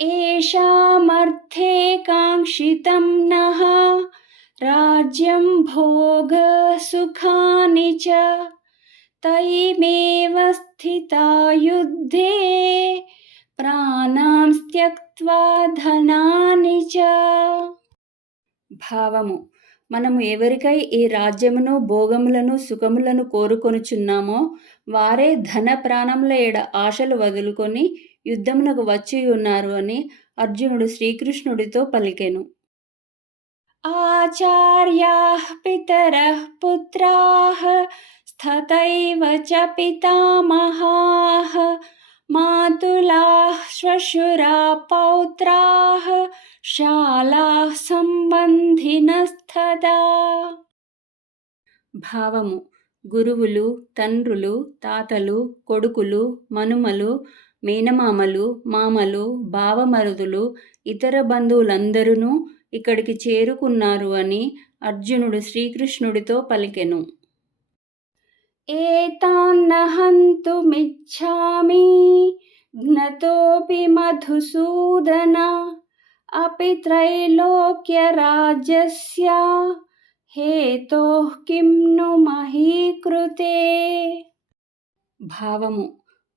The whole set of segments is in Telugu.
ఏషామర్థే కాంక్షితం నః రాజ్యం భోగసుఖాని చ తైమేవ స్థితా యుద్ధే ప్రాణాం త్యక్త్వా ధనాని చ. భావము: మనము ఎవరికై ఈ రాజ్యమును భోగములను సుఖములను కోరుకొనుచున్నామో వారే ధన ప్రాణముల ఎడ ఆశలు వదులుకొని యుద్ధమునకు వచ్చి ఉన్నారు అని అర్జునుడు శ్రీకృష్ణుడితో పలికెను. ఆచార్యాః పితరః పుత్రాః స్థతైవ చ పితామహాః మాతులాః శ్వశురా పౌత్రాః శాలాః సంబంధినస్తదా. భావము: గురువులు, తండ్రులు, తాతలు, కొడుకులు, మనుమలు, మేనమామలు, మామలు, బావమరుదులు, ఇతర బంధువులందరూ ఇక్కడికి చేరుకున్నారు అని అర్జునుడు శ్రీకృష్ణుడితో పలికెను. ఏతాన్న హంతుమిచ్ఛామి జ్ఞతోపి మధుసూదన అపి త్రైలోక్య రాజ్యస్య హేతోః కిం ను మహీ కృతే. భావము: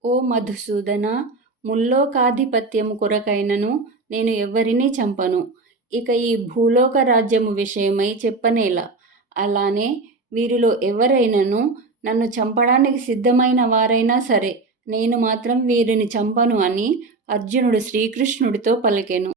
ఓ మధుసూదన, ముల్లోకాధిపత్యము కొరకైనను నేను ఎవ్వరినీ చంపను. ఇక ఈ భూలోక రాజ్యము విషయమై చెప్పనేలా. అలానే వీరిలో ఎవరైనను నన్ను చంపడానికి సిద్ధమైన వారైనా సరే నేను మాత్రం వీరిని చంపను అని అర్జునుడు శ్రీకృష్ణుడితో పలికెను.